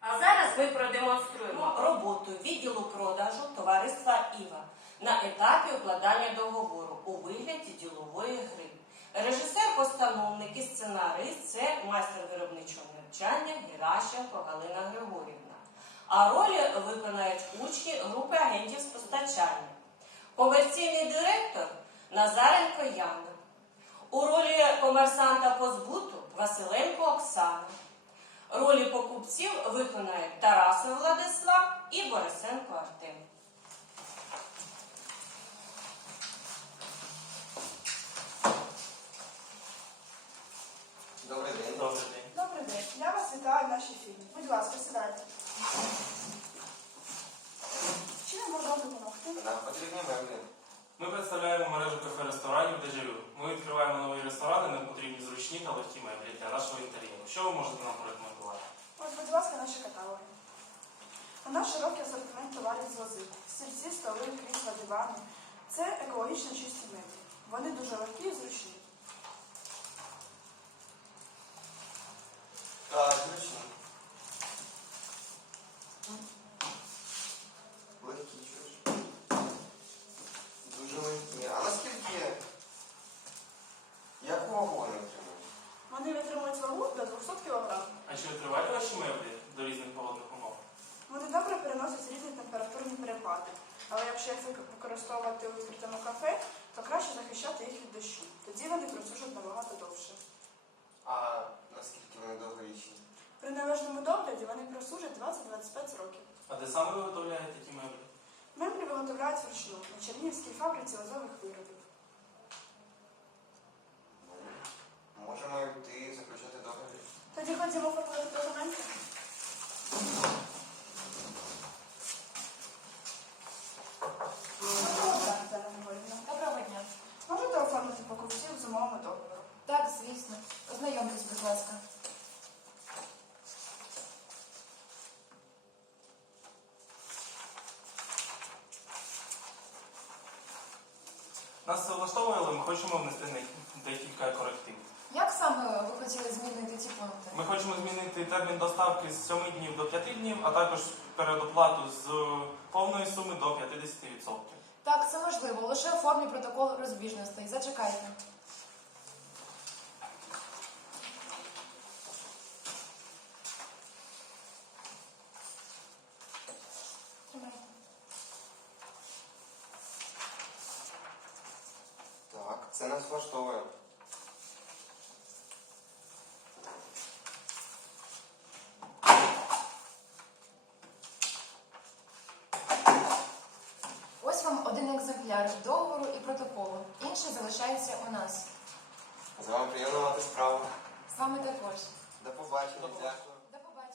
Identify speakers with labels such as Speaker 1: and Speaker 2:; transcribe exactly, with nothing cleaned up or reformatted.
Speaker 1: А зараз ми продемонструємо роботу відділу продажу товариства «Іва» на етапі укладання договору у вигляді ділової гри. Режисер-постановник і сценарист – це майстер виробничого навчання Геращенко Галина Григорівна. А ролі виконають учні групи агентів з постачання. Комерційний директор – Назаренко Яна. У ролі комерсанта по збуту – Василенко Оксана. Ролі покупців виконають Тарасов Владислав і Борисенко Артем.
Speaker 2: Добрий день.
Speaker 3: Добрий день.
Speaker 4: Добрий день. Я вас вітаю в нашій фірмі. Будь ласка, сідайте. Чим я можу вам допомогти?
Speaker 2: Нам потрібні меблі.
Speaker 3: Ми представляємо мережу кафе-ресторанів «Дежавю». Ми відкриваємо нові ресторани, нам потрібні зручні та легкі меблі для нашого інтер'єру. Що ви можете нам порекомендувати?
Speaker 4: Ось, будь ласка, наші каталоги. У нас широкий асортимент товарів з лози. Стільці, столи, крісла, дивани. Це екологічно чисті меблі. Вони дуже легкі і зручні.
Speaker 2: Так, зручні. Легкі, чуєш? Дуже легкі. А наскільки? Яку вагу вони отримують?
Speaker 4: Вони витримують вагу до двохсот кілограм.
Speaker 3: А чи витривають ваші меблі до різних погодних умов?
Speaker 4: Вони добре переносять різні температурні перепади. Але якщо їх використовувати у відкритому кафе, то краще захищати їх від дощу. Тоді вони просушать набагато довше.
Speaker 2: А наскільки вони довговічні?
Speaker 4: При належному догляді вони просушать двадцять-двадцять п'ять років.
Speaker 3: А де саме ви виготовляєте ті меблі?
Speaker 4: Меблі виготовляють вручну на Чернігівській фабриці лозових виробів.
Speaker 2: Можемо йти заключати договір.
Speaker 4: Тоді ходімо оформити документи. Доброго дня, Тетяна Григорівна.
Speaker 5: Доброго дня.
Speaker 4: Можете оформити покупців з умовами договору?
Speaker 5: Так, звісно. Ознайомтесь, будь ласка.
Speaker 3: Нас це влаштовує, але ми хочемо внести декілька корективів.
Speaker 5: Як саме ви хотіли змінити ці пункти?
Speaker 3: Ми хочемо змінити термін доставки з семи днів до п'яти днів, а також передоплату з повної суми до п'ятдесят відсотків.
Speaker 5: Так, це можливо. Лише оформлю протокол розбіжностей. Зачекайте. Тримайте.
Speaker 2: Так, це нас влаштовує.
Speaker 5: Ось вам один екземпляр договору і протоколу. Інший залишається у нас.
Speaker 2: З вами приємно мати справу.
Speaker 5: З вами також.
Speaker 2: До побачення. Дякую.